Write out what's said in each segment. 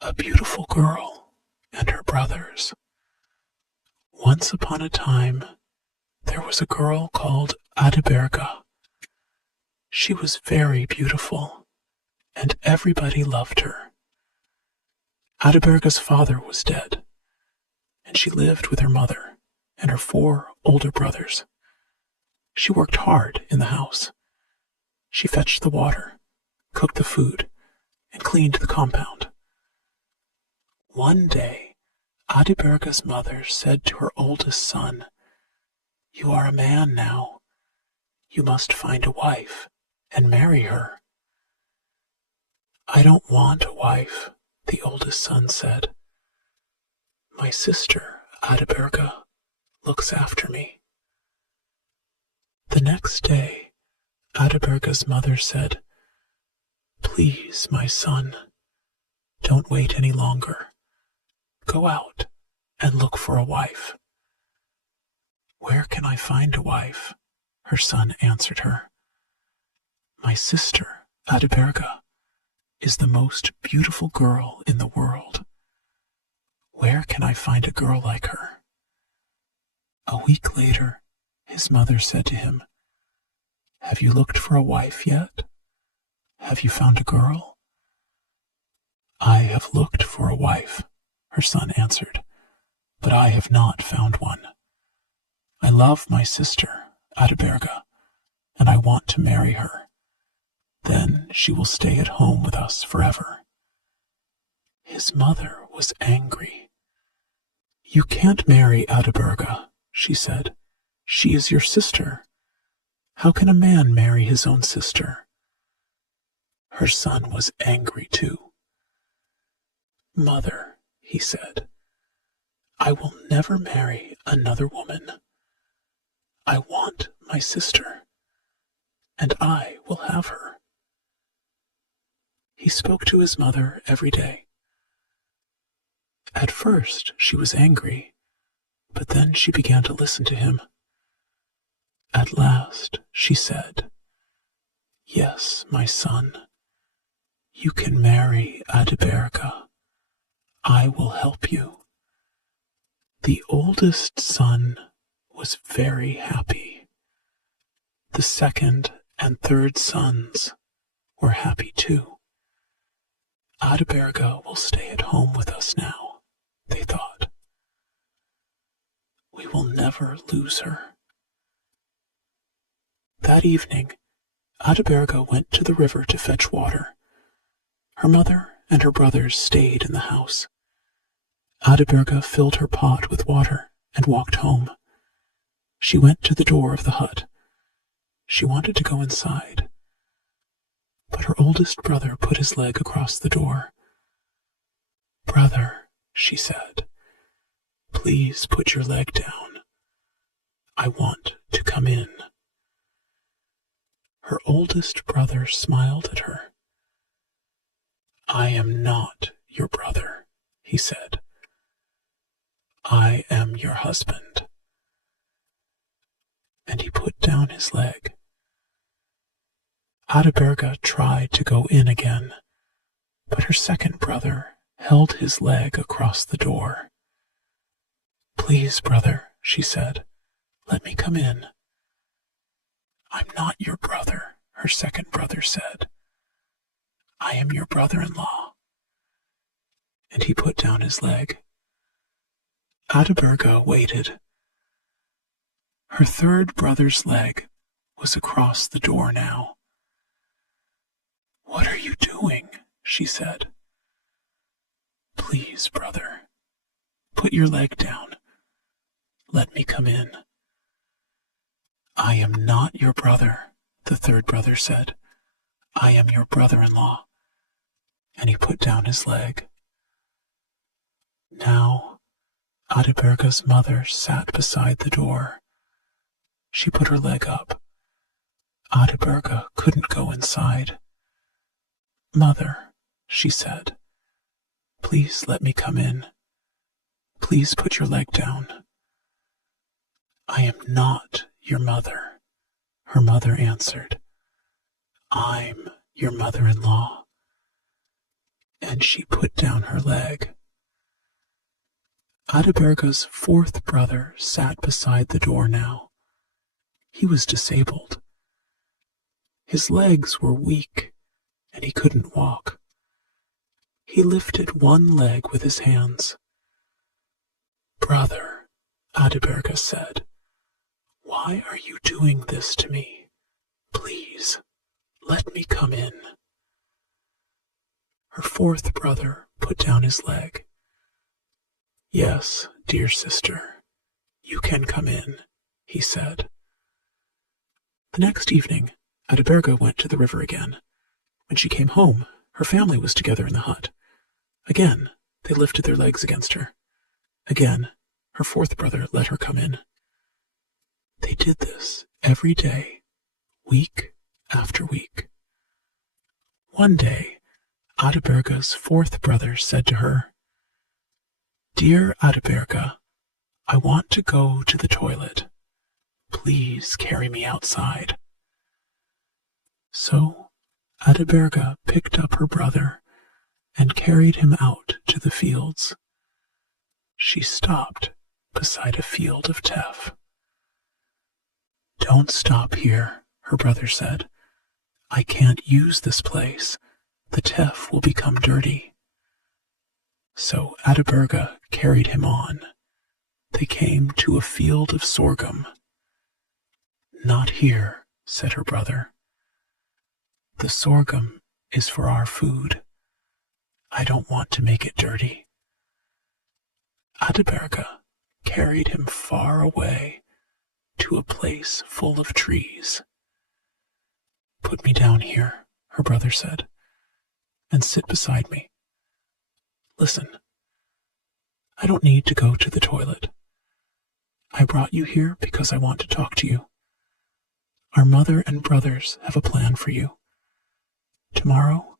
A beautiful girl and her brothers. Once upon a time, there was a girl called Adelberga. She was very beautiful, and everybody loved her. Adelberga's father was dead, and she lived with her mother and her 4 older brothers. She worked hard in the house. She fetched the water, cooked the food, and cleaned the compound. One day, Adelberga's mother said to her oldest son, "You are a man now. You must find a wife and marry her." "I don't want a wife," the oldest son said. "My sister, Adelberga, looks after me." The next day, Adelberga's mother said, "Please, my son, don't wait any longer. Go out and look for a wife." "Where can I find a wife?" her son answered her. "My sister, Adelberga, is the most beautiful girl in the world. Where can I find a girl like her?" A week later, his mother said to him, "Have you looked for a wife yet? Have you found a girl?" "I have looked for a wife," her son answered, "but I have not found one. I love my sister, Adelberga, and I want to marry her. Then she will stay at home with us forever." His mother was angry. "You can't marry Adelberga," she said. "She is your sister. How can a man marry his own sister?" Her son was angry too. "Mother," he said, "I will never marry another woman. I want my sister, and I will have her." He spoke to his mother every day. At first she was angry, but then she began to listen to him. At last she said, "Yes, my son, you can marry Adelberga. I will help you." The oldest son was very happy. The second and third sons were happy too. "Adelberga will stay at home with us now," they thought. "We will never lose her." That evening, Adelberga went to the river to fetch water. Her mother and her brothers stayed in the house. Adelberga filled her pot with water and walked home. She went to the door of the hut. She wanted to go inside, but her oldest brother put his leg across the door. "Brother," she said, "please put your leg down. I want to come in." Her oldest brother smiled at her. "I am not your brother," he said. "I am your husband." And he put down his leg. Adelberga tried to go in again, but her second brother held his leg across the door. "Please, brother," she said, "let me come in." "I'm not your brother," her second brother said. "I am your brother-in-law." And he put down his leg. Adelberga waited. Her third brother's leg was across the door now. "What are you doing?" she said. "Please, brother, put your leg down. Let me come in." "I am not your brother," the third brother said. "I am your brother-in-law." And he put down his leg. Now, Adelberga's mother sat beside the door. She put her leg up. Adelberga couldn't go inside. "Mother," she said, "please let me come in. Please put your leg down." "I am not your mother," her mother answered. "I'm your mother-in-law." and she put down her leg. Adeberga's fourth brother sat beside the door now. He was disabled. His legs were weak, and he couldn't walk. He lifted one leg with his hands. "Brother," Adeberga said, "why are you doing this to me? Please, let me come in." Her fourth brother put down his leg. "Yes, dear sister, you can come in," he said. The next evening, Adeberga went to the river again. When she came home, her family was together in the hut. Again, they lifted their legs against her. Again, her fourth brother let her come in. They did this every day, week after week. One day, Adeberga's fourth brother said to her, "Dear Adeberga, I want to go to the toilet. Please carry me outside." So Adeberga picked up her brother and carried him out to the fields. She stopped beside a field of teff. "Don't stop here," her brother said. "I can't use this place. The teff will become dirty." So Adeberga carried him on. They came to a field of sorghum. "Not here," said her brother. "The sorghum is for our food. I don't want to make it dirty." Adeberga carried him far away to a place full of trees. "Put me down here," her brother said, "and sit beside me. Listen, I don't need to go to the toilet. I brought you here because I want to talk to you. Our mother and brothers have a plan for you. Tomorrow,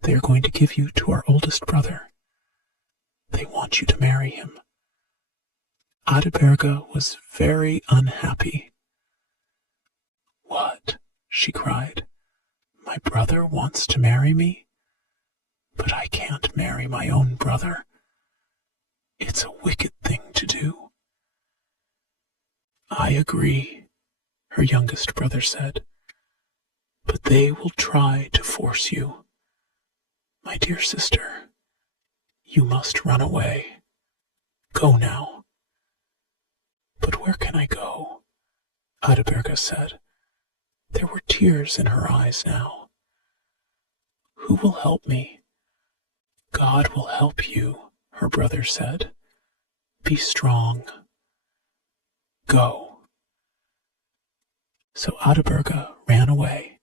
they are going to give you to our oldest brother. They want you to marry him." Adeberga was very unhappy. "What?" she cried. "My brother wants to marry me? But I can't marry my own brother. It's a wicked thing to do." "I agree," her youngest brother said, "but they will try to force you. My dear sister, you must run away. Go now." "But where can I go?" Adeberga said. There were tears in her eyes now. "Who will help me?" "God will help you," her brother said. "Be strong. Go." So Adeberga ran away.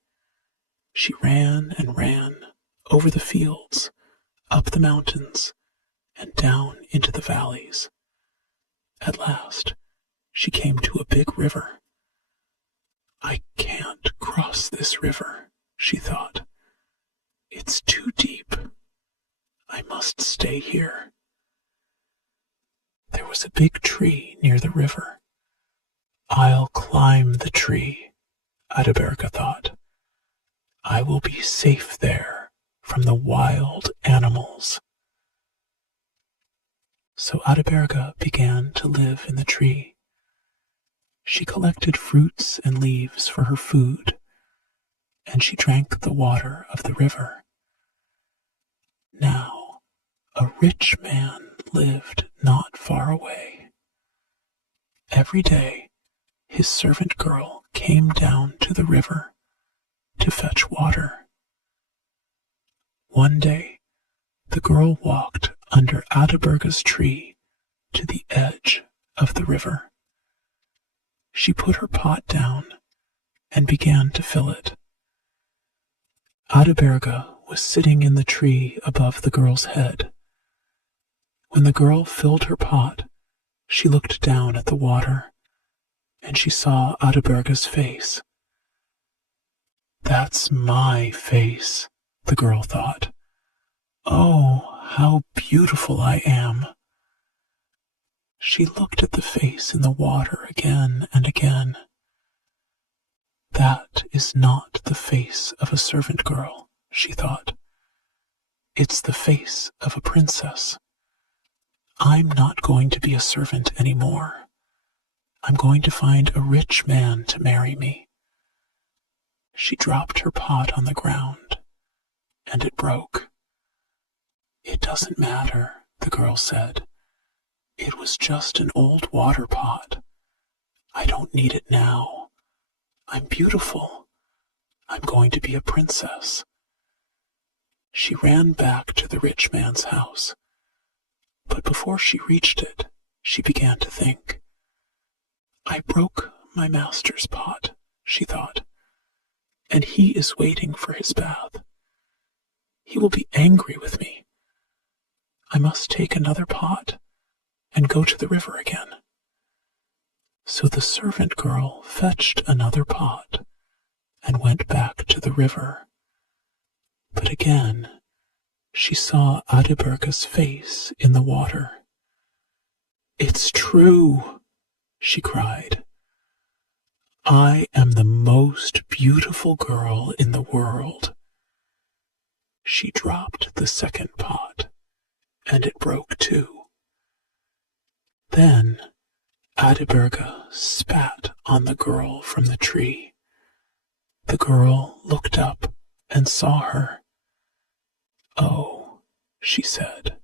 She ran and ran over the fields, up the mountains, and down into the valleys. At last, she came to a big river. "I can't cross this river," she thought. "It's too deep. I must stay here." There was a big tree near the river. "I'll climb the tree," Adeberga thought. "I will be safe there from the wild animals." So Adeberga began to live in the tree. She collected fruits and leaves for her food, and she drank the water of the river. Now, a rich man lived not far away. Every day, his servant girl came down to the river to fetch water. One day, the girl walked under Adeberga's tree to the edge of the river. She put her pot down and began to fill it. Adeberga was sitting in the tree above the girl's head. When the girl filled her pot, she looked down at the water, and she saw Adeberga's face. "That's my face," the girl thought. "Oh, how beautiful I am." She looked at the face in the water again and again. "That is not the face of a servant girl," she thought. It's the face of a princess. I'm not going to be a servant anymore. I'm going to find a rich man to marry me. She dropped her pot on the ground, and it broke. It doesn't matter, the girl said. It was just an old water pot. I don't need it now. I'm beautiful. I'm going to be a princess. She ran back to the rich man's house. But before she reached it, she began to think. I broke my master's pot, she thought, and he is waiting for his bath. He will be angry with me. I must take another pot and go to the river again. So the servant girl fetched another pot and went back to the river. But again, she saw Adeberga's face in the water. It's true, she cried. I am the most beautiful girl in the world. She dropped the second pot, and it broke too. Then Adeberga spat on the girl from the tree. The girl looked up and saw her. Oh, she said,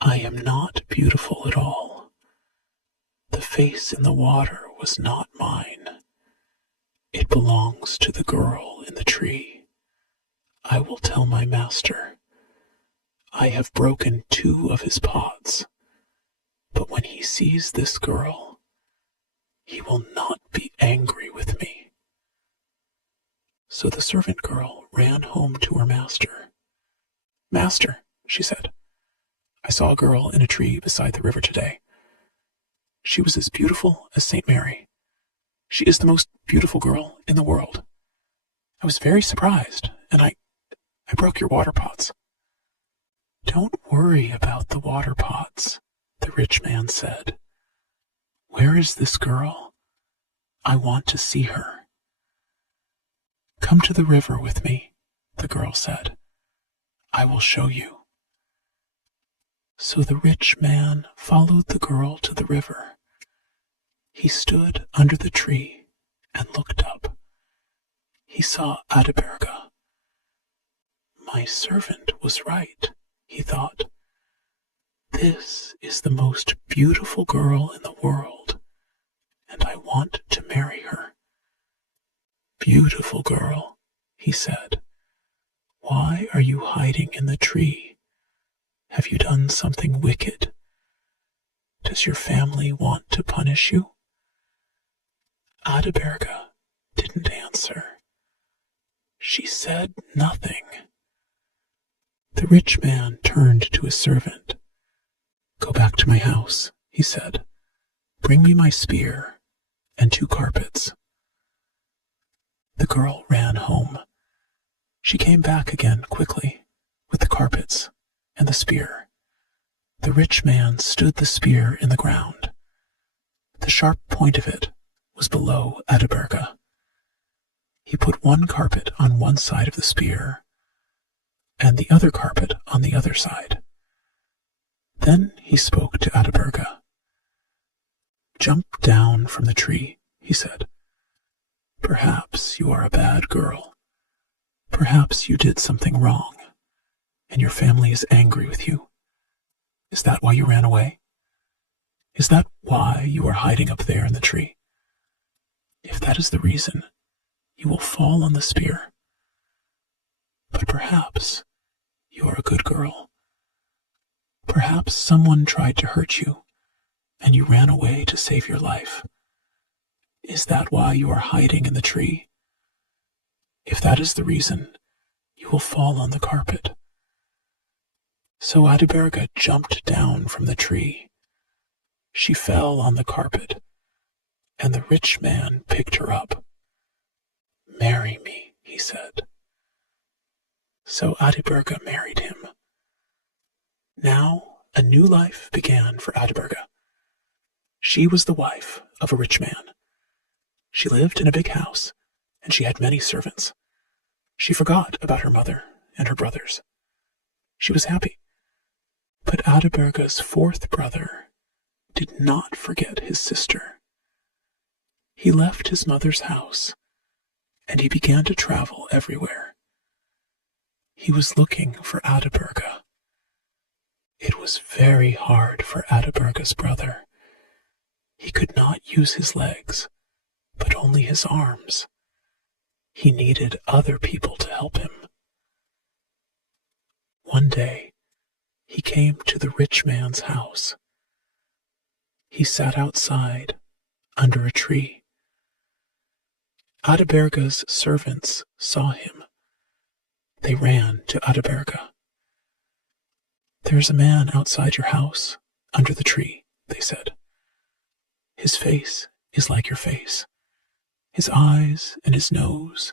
I am not beautiful at all. The face in the water was not mine. It belongs to the girl in the tree. I will tell my master. I have broken 2 of his pots, but when he sees this girl, he will not be angry with me. So the servant girl ran home to her master. Master, she said, I saw a girl in a tree beside the river today. She was as beautiful as St. Mary. She is the most beautiful girl in the world. I was very surprised, and I broke your water pots. Don't worry about the water pots, the rich man said. Where is this girl? I want to see her. Come to the river with me, the girl said. I will show you. So the rich man followed the girl to the river. He stood under the tree and looked up. He saw Adeberga. My servant was right, he thought. This is the most beautiful girl in the world, and I want to marry her. Beautiful girl, he said, why are you hiding in the tree? Have you done something wicked? Does your family want to punish you? Adeberga didn't answer. She said nothing. The rich man turned to his servant. Go back to my house, he said. Bring me my spear and 2 carpets. The girl ran home. She came back again quickly with the carpets and the spear. The rich man stood the spear in the ground. The sharp point of it was below Adeberga. He put 1 carpet on one side of the spear and the other carpet on the other side. Then he spoke to Adeberga. Jump down from the tree, he said. Perhaps you are a bad girl. Perhaps you did something wrong, and your family is angry with you. Is that why you ran away? Is that why you are hiding up there in the tree? If that is the reason, you will fall on the spear. But perhaps you are a good girl. Perhaps someone tried to hurt you, and you ran away to save your life. Is that why you are hiding in the tree? If that is the reason, you will fall on the carpet. So Adeberga jumped down from the tree. She fell on the carpet, and the rich man picked her up. Marry me, he said. So Adeberga married him. Now a new life began for Adeberga. She was the wife of a rich man. She lived in a big house, and she had many servants. She forgot about her mother and her brothers. She was happy. But Adelberga's fourth brother did not forget his sister. He left his mother's house, and he began to travel everywhere. He was looking for Adelberga. It was very hard for Adelberga's brother. He could not use his legs, but only his arms. He needed other people to help him. One day, he came to the rich man's house. He sat outside, under a tree. Adelberga's servants saw him. They ran to Adelberga. "There's a man outside your house, under the tree," they said. "His face is like your face. His eyes and his nose,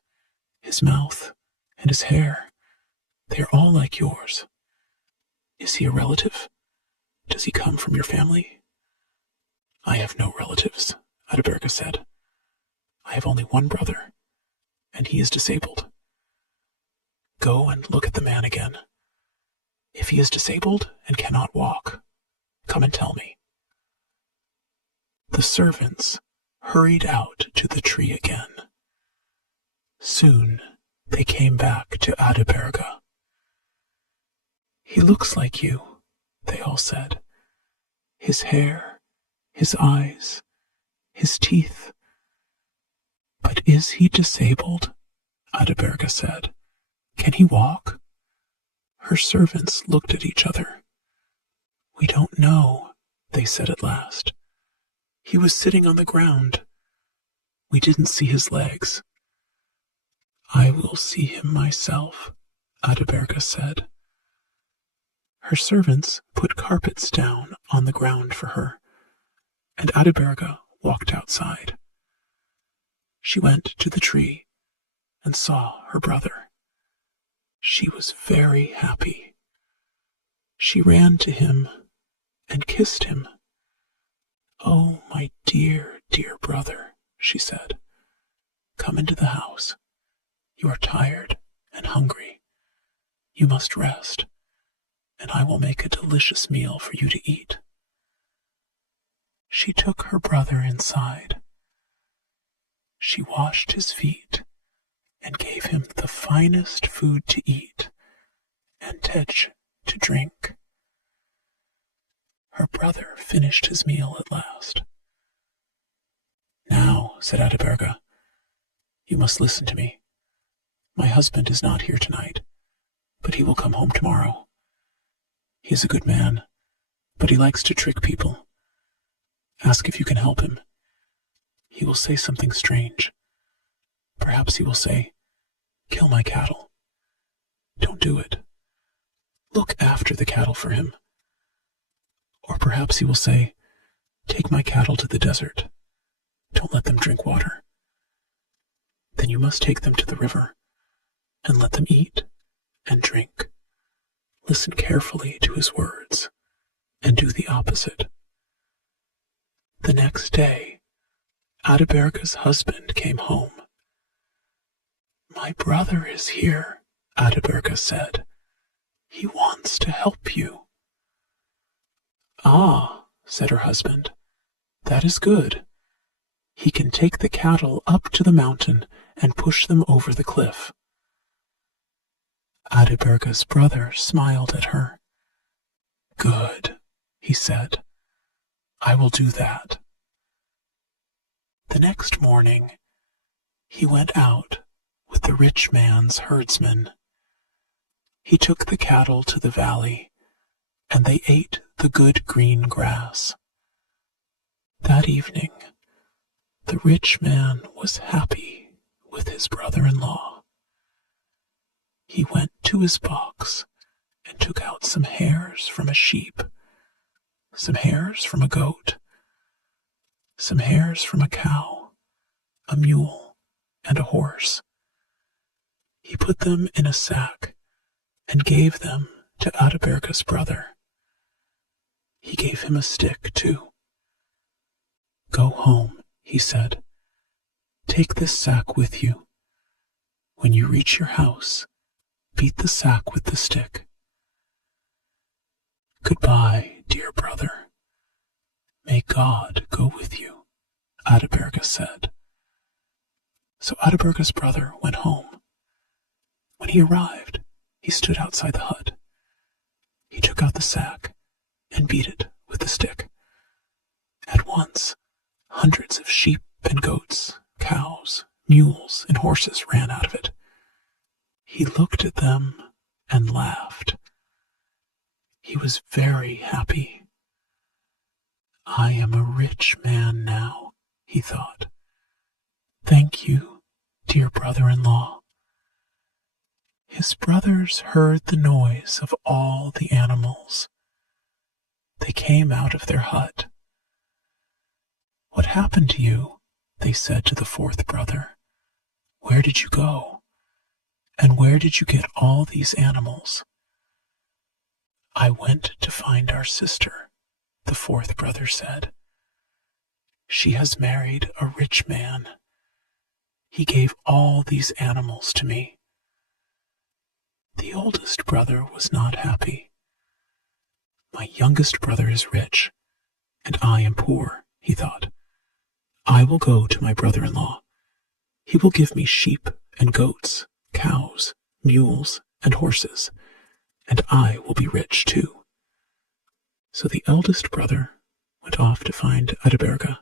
his mouth and his hair, they are all like yours. Is he a relative? Does he come from your family?" "I have no relatives," Adelberga said. "I have only one brother, and he is disabled." "Go and look at the man again. If he is disabled and cannot walk, come and tell me." The servants hurried out to the tree again. Soon they came back to Adelberga. "He looks like you," they all said. "His hair, his eyes, his teeth." "But is he disabled?" Adelberga said. "Can he walk?" Her servants looked at each other. "We don't know," they said at last. "He was sitting on the ground. We didn't see his legs." "I will see him myself," Adelberga said. Her servants put carpets down on the ground for her, and Adelberga walked outside. She went to the tree and saw her brother. She was very happy. She ran to him and kissed him. "Oh, my dear, dear brother," she said. "Come into the house. You are tired and hungry. You must rest, and I will make a delicious meal for you to eat." She took her brother inside. She washed his feet and gave him the finest food to eat and tetch to drink. Her brother finished his meal at last. "Now," said Adelberga, "you must listen to me. My husband is not here tonight, but he will come home tomorrow. He is a good man, but he likes to trick people. Ask if you can help him. He will say something strange. Perhaps he will say, 'Kill my cattle.' Don't do it. Look after the cattle for him. Or perhaps he will say, 'Take my cattle to the desert. Don't let them drink water.' Then you must take them to the river and let them eat and drink. Listen carefully to his words and do the opposite." The next day, Adelberga's husband came home. "My brother is here," Adelberga said. "He wants to help you." "Ah," said her husband, "that is good. He can take the cattle up to the mountain and push them over the cliff." Adelberga's brother smiled at her. "Good," he said. "I will do that." The next morning, he went out with the rich man's herdsmen. He took the cattle to the valley, and they ate the good green grass. That evening, the rich man was happy with his brother-in-law. He went to his box and took out some hairs from a sheep, some hairs from a goat, some hairs from a cow, a mule, and a horse. He put them in a sack and gave them to Adelberga's brother. He gave him a stick, too. "Go home," he said. "Take this sack with you. When you reach your house, beat the sack with the stick. Goodbye, dear brother. May God go with you, Adeberga said. So Adeberga's brother went home. When he arrived, he stood outside the hut. He took out the sack and beat it with the stick. At once, hundreds of sheep and goats, cows, mules, and horses ran out of it. He looked at them and laughed. He was very happy. I am a rich man now, he thought. Thank you, dear brother-in-law. His brothers heard the noise of all the animals. They came out of their hut. What happened to you? They said to the fourth brother. Where did you go? And where did you get all these animals? I went to find our sister, the fourth brother said. She has married a rich man. He gave all these animals to me. The oldest brother was not happy. My youngest brother is rich, and I am poor, he thought. I will go to my brother-in-law. He will give me sheep and goats, cows, mules, and horses, and I will be rich too. So the eldest brother went off to find Adeberga.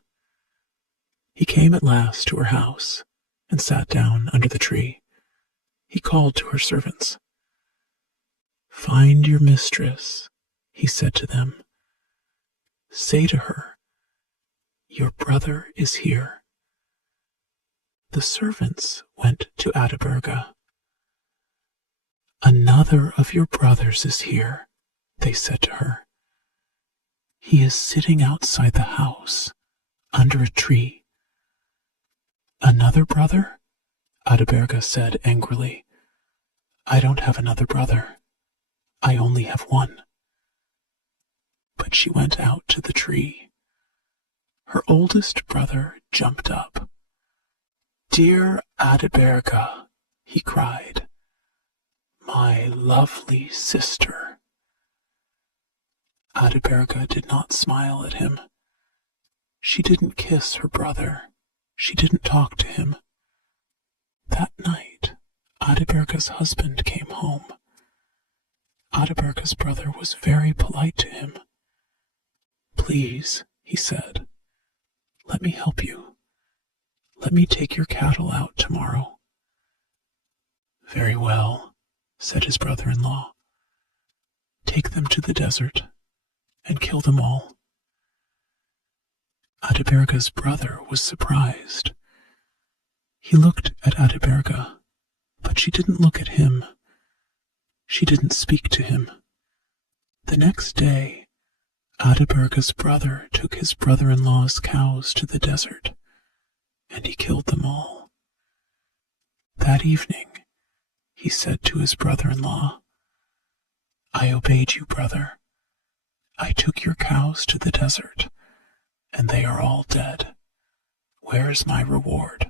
He came at last to her house and sat down under the tree. He called to her servants. Find your mistress, he said to them. Say to her, your brother is here. The servants went to Adeberga. Another of your brothers is here, they said to her. He is sitting outside the house, under a tree. Another brother? Adeberga said angrily. I don't have another brother. I only have one. But she went out to the tree. Her oldest brother jumped up. Dear Adeberga, he cried, my lovely sister. Adeberga did not smile at him. She didn't kiss her brother. She didn't talk to him. That night, Adeberga's husband came home. Adeberga's brother was very polite to him. Please, he said, let me help you. Let me take your cattle out tomorrow. Very well, said his brother-in-law. Take them to the desert and kill them all. Adeberga's brother was surprised. He looked at Adeberga, but she didn't look at him. She didn't speak to him. The next day, Adeberga's brother took his brother-in-law's cows to the desert, and he killed them all. That evening, he said to his brother-in-law, I obeyed you, brother. I took your cows to the desert, and they are all dead. Where is my reward?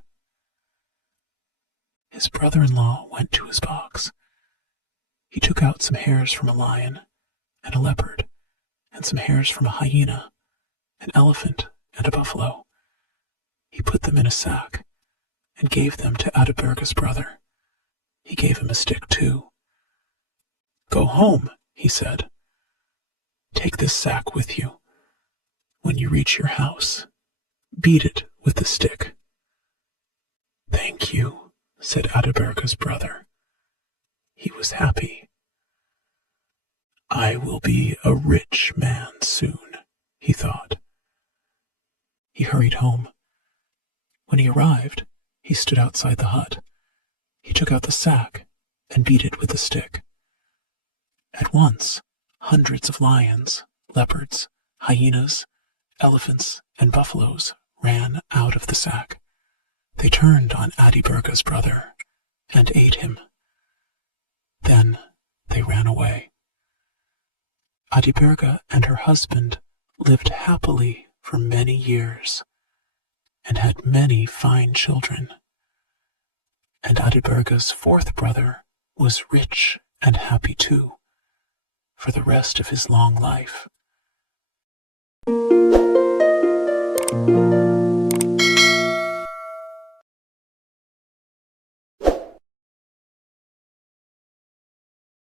His brother-in-law went to his box. He took out some hairs from a lion and a leopard, and some hairs from a hyena, an elephant, and a buffalo. He put them in a sack and gave them to Adeberga's brother. He gave him a stick too. Go home, he said. Take this sack with you. When you reach your house, beat it with the stick. Thank you, said Adeberga's brother. He was happy. I will be a rich man soon, he thought. He hurried home. When he arrived, he stood outside the hut. He took out the sack and beat it with the stick. At once, hundreds of lions, leopards, hyenas, elephants, and buffaloes ran out of the sack. They turned on Adeberga's brother and ate him. Then they ran away. Adeberga and her husband lived happily for many years and had many fine children. And Adeberga's fourth brother was rich and happy too, for the rest of his long life.